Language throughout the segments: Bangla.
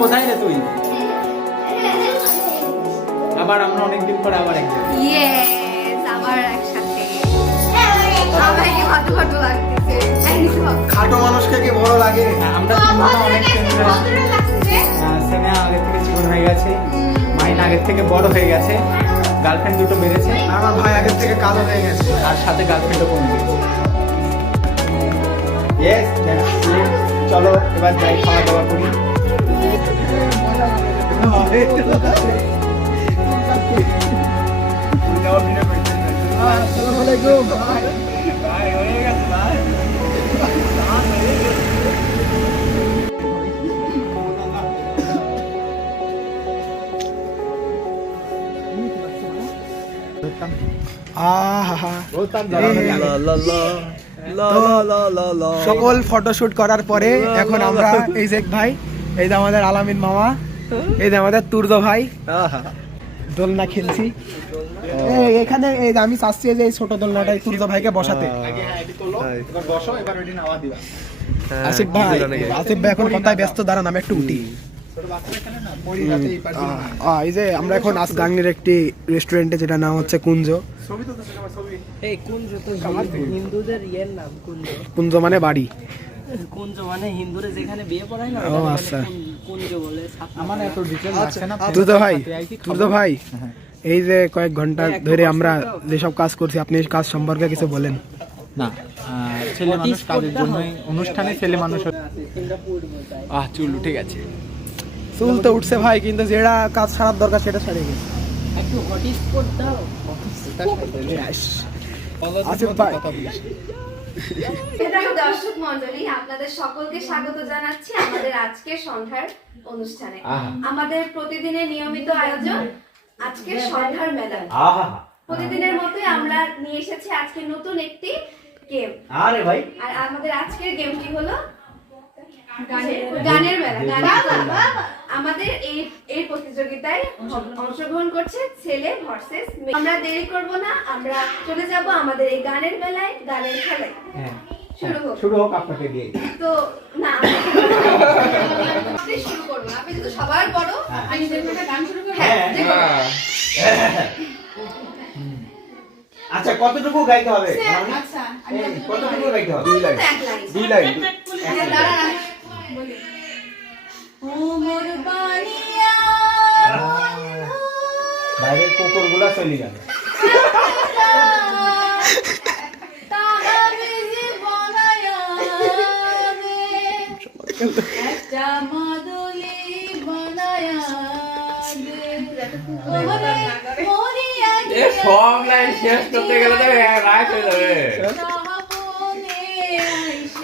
কোথায় রে তুই? আবার আমরা অনেকদিন পরে আবার একদিন। ইয়েস, আবার একসাথে। সবাইকে ভালো ভালো লাগতেছে। খাটো মানুষকে কি বড় লাগে? আমরা অনেক সেনা আগে থেকে জীবন হয়ে গেছে, মাইন আগের থেকে বড় হয়ে গেছে, গার্লফ্রেন্ড দুটো বেড়েছে, আমার ভাই আগের থেকে কালো হয়ে গেছে। আর সাথে গার্লফ্রেন্ডও কমে গেছে। ইয়েস, চলো এবার যাই খাওয়া দাওয়া করি। সকল ফটোশুট করার পরে এখন আমরা এই যে ভাই, এই যে আমাদের আলামিন মামা, এই যে আমাদের তুর্দ ভাই দোলনা খেলছি। এখানে এই যে আমি চাচ্ছি যে এই ছোট দোলনাটাই তুর্দ ভাইকে বসাতে। আসিফ ভাই, আসিফ ভাই এখন কোথায় ব্যস্ত, দাঁড়ান আমি একটু উঠি। এই যে আমরা এখন গাংনির একটি রেস্টুরেন্টে, যেটা নাম হচ্ছে কুঞ্জ। এই কুঞ্জ তো হিন্দুদের ইয়ের নাম, কুঞ্জ। কুঞ্জ মানে বাড়ি, কুঞ্জ মানে হিন্দুরা যেখানে বিয়ে পড়ায় না, ও আচ্ছা, কুঞ্জ বলে। আমার এত ডিটেইলস আছে না। তুর্দ ভাই, এই যে কয়েক ঘন্টা ধরে আমরা যেসব কাজ করছি, আপনি এই কাজ সম্পর্কে কিছু বলেন। না, ছেলে মানুষ কাজের জন্যই, অনুষ্ঠানে ছেলে মানুষ। চুল উঠে গেছে। চুল তো উঠছে ভাই, কিন্তু যেটা কাজ সারার দরকার সেটা সারিয়ে গেছে। একটু হটস্পট দাও। আসিফ ভাই, দর্শক মন্ডলী, আপনাদের সকলকে স্বাগত জানাচ্ছি আমাদের আজকের সন্ধ্যার অনুষ্ঠানে। আমাদের প্রতিদিনের নিয়মিত আয়োজন আজকের সন্ধ্যার মেলা। প্রতিদিনের মতোই আমরা নিয়ে এসেছি আজকে নতুন একটি গেম। আরে ভাই, আর আমাদের আজকের গেমটি হলো গানের মেলা। আমাদের এই প্রতিযোগিতায় অংশগ্রহণ করছে ছেলে ভার্সেস মেয়ে। আমরা দেরি করব না, আমরা চলে যাব আমাদের এই গানের মেলায়, গানের খেলায়। শুরু হোক আপনাকে দিয়ে। তো না, আপনি শুরু করুন। আপনি তো সবার বড়, আপনি নিজের একটা গান শুরু করুন। আচ্ছা, কতটুকু গাইতে হবে? আচ্ছা, কতটুকু গাইতে হবে? 2 লাইন। বাইরের কুকুরগুলা চলে গেল। একটা মাদুলি বানায়া সব লাইন শেষ করতে গেলে তো রাত হয়ে যাবে।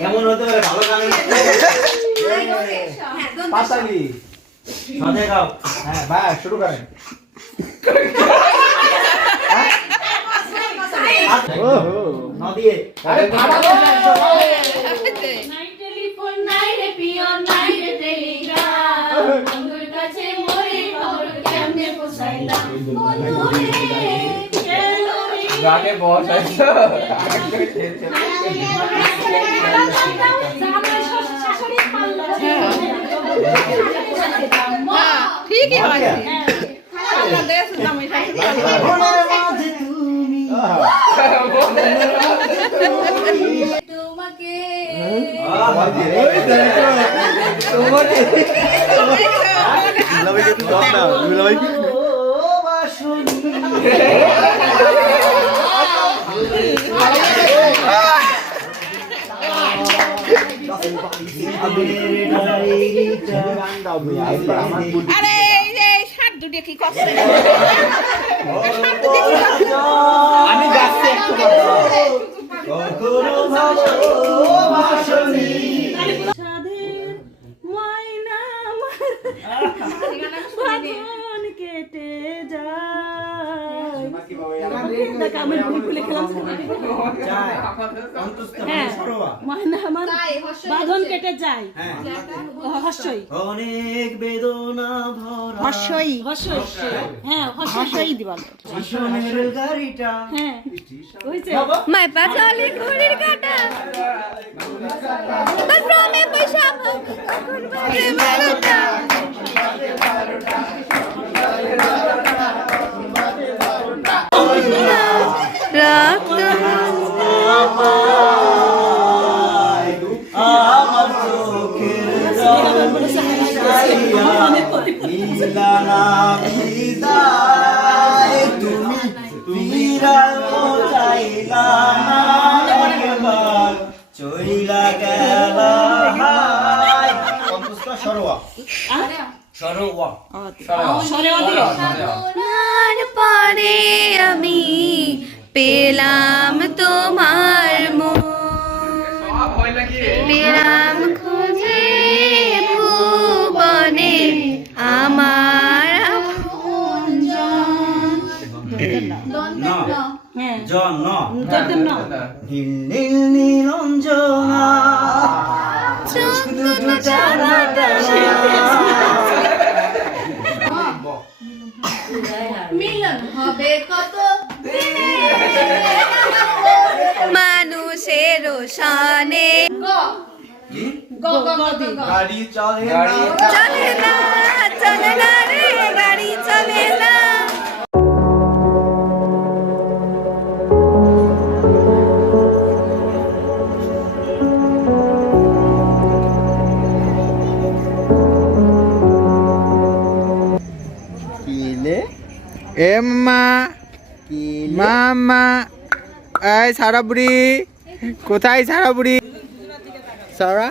এমন হতে পারে ভালো গান পাতালি সাথে গাও। হ্যাঁ ভাই, শুরু করেন। না দিয়ে আরে ভালো নাই টেলিফোন নাই রে পিয়ন নাই রে টেলিগ্রাম, বন্ধুর কাছে মরে খবর কেমনে পৌঁছাইলাম। গাকে বস আইছো। ঠিকই আছে। তোমাকে আরে এই যে শার্ট দুটো কি করছে? আমি গাছে একটু কেটে যায় দেখ আমি ভুল ভুলে খেলাম হ্যাঁ মানে আমার বাঁধন কেটে যায় হর্ষই অনেক বেদনা ভরা হর্ষই হ্যাঁ হর্ষই দিবাল জীবনের গাড়িটা হ্যাঁ হইছে মাই পাছালে ঘড়ির কাঁটা বাস রমে পয়সা করবারে বারোটা রাত আমার চোখের মিলানা বিদায় তুমি ফিরাও চাইলা না একবার চইলা গেলা হায় কম্পোস্ট সরোয়া আপনার পরে আমি পেলাম তোমার মন পেলাম খুঁজে ভুবনে আমার হ্যাঁ জন্য তোদের না নীল নীল নীলঞ্জনা চোখ দুটো টানা টানা মিলন হবে কত মানুষের শানে গাড়ি চলে চলে না রে গাড়ি চলে না কিলে এ মামা মামা এই সারা বুড়ি কোথায় সারা বুড়ি সারা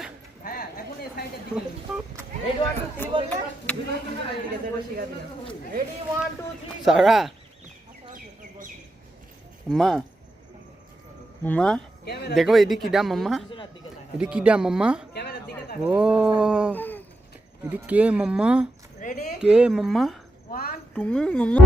সারা মামা মামা দেখো এদি কিডা মামা এদি কিডা মামা ও এদি কে মামা কে মামা তুমি মামা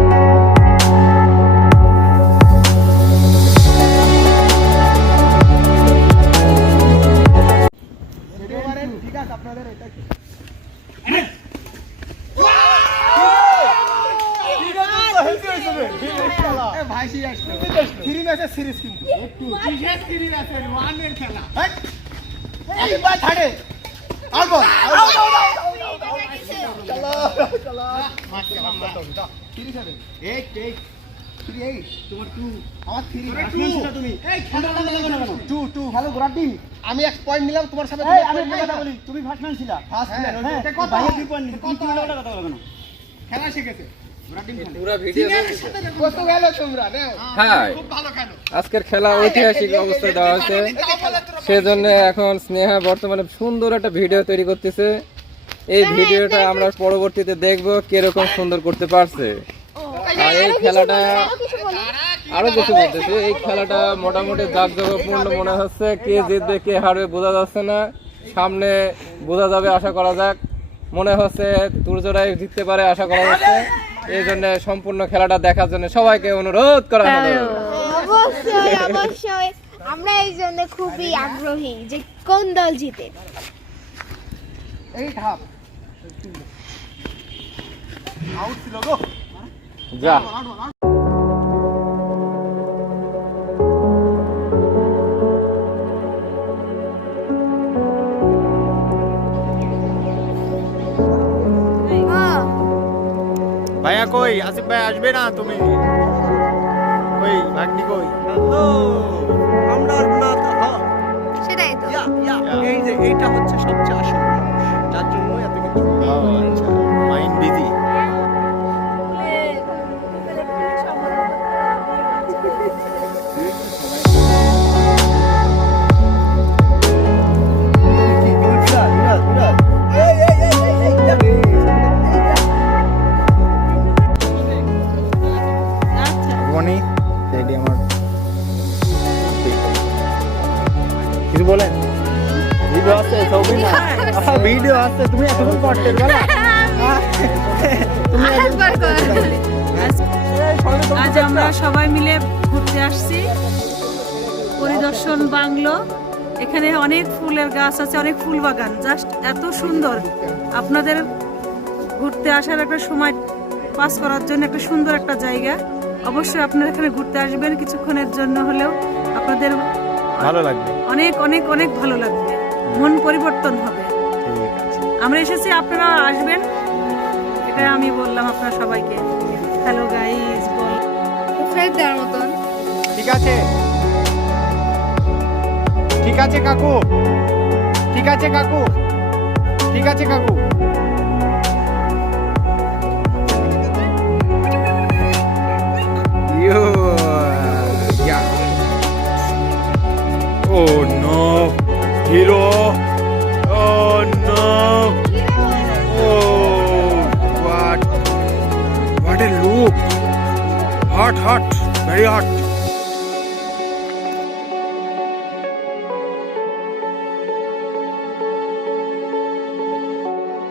আমি এক পয়েন্ট নিলাম তোমার সাথে তুমি ফার্স্ট ম্যান ছিলা খেলা শিখেছে আজকের খেলা ঐতিহাসিক অবস্থায় দেওয়া হয়েছে, সেজন্য এখন স্নেহা বর্তমানে সুন্দর একটা ভিডিও তৈরি করতেছে। এই ভিডিওটা আমরা পরবর্তীতে দেখবো কিরকম সুন্দর করতে পারছে। আর এই খেলাটা আরো কিছু বলতেছে, এই খেলাটা মোটামুটি জাঁকজমকপূর্ণ মনে হচ্ছে। কে জিতবে কে হারবে বোঝা যাচ্ছে না, সামনে বোঝা যাবে আশা করা যাক। মনে হচ্ছে তুর্যরাই জিততে পারে আশা করা যাচ্ছে। এই জন্য সম্পূর্ণ খেলাটা দেখার জন্য সবাইকে অনুরোধ করা হলো। অবশ্যই অবশ্যই আমরা এই জন্য খুবই আগ্রহী যে কোন দল জিতে। এই ধাপ আউট ছিল গো যা ভাইয়া কই আসিফ ভাই আসবে না তুমি কই ভাগ্নি কই আমরা সেটাই তো এই যে এইটা হচ্ছে সবচেয়ে আসল মানুষ, যার জন্য এত কিছু মাইন্ড বিজি মনি রেডি আমার কিছু বলেন ভিডিও আছে ছবি না ভিডিও আছে তুমি এখন করতে পারবে না তুমি আজ আমরা সবাই মিলে ঘুরতে আসছি পরিদর্শন বাংলো। এখানে অনেক ফুলের গাছ আছে, অনেক ফুল বাগান, জাস্ট এত সুন্দর। আপনাদের ঘুরতে আসার একটা সময় পাস করার জন্য একটা সুন্দর একটা জায়গা। অবশ্যই আপনারা এখানে ঘুরতে আসবেন, কিছুক্ষণের জন্য হলেও আপনাদের ভালো লাগবে, অনেক অনেক অনেক ভালো লাগবে, মন পরিবর্তন হবে। ঠিক আছে, আমরা এসেছি, আপনারা আসবেন, এটা আমি বললাম আপনারা সবাইকে। হ্যালো গাইস, বল ফেরত দেওয়ার মতন। ঠিক আছে, ঠিক আছে কাকু, ঠিক আছে কাকু, ঠিক আছে কাকু। Oh no, hero! Oh no! Oh, what a look! Hot, very hot.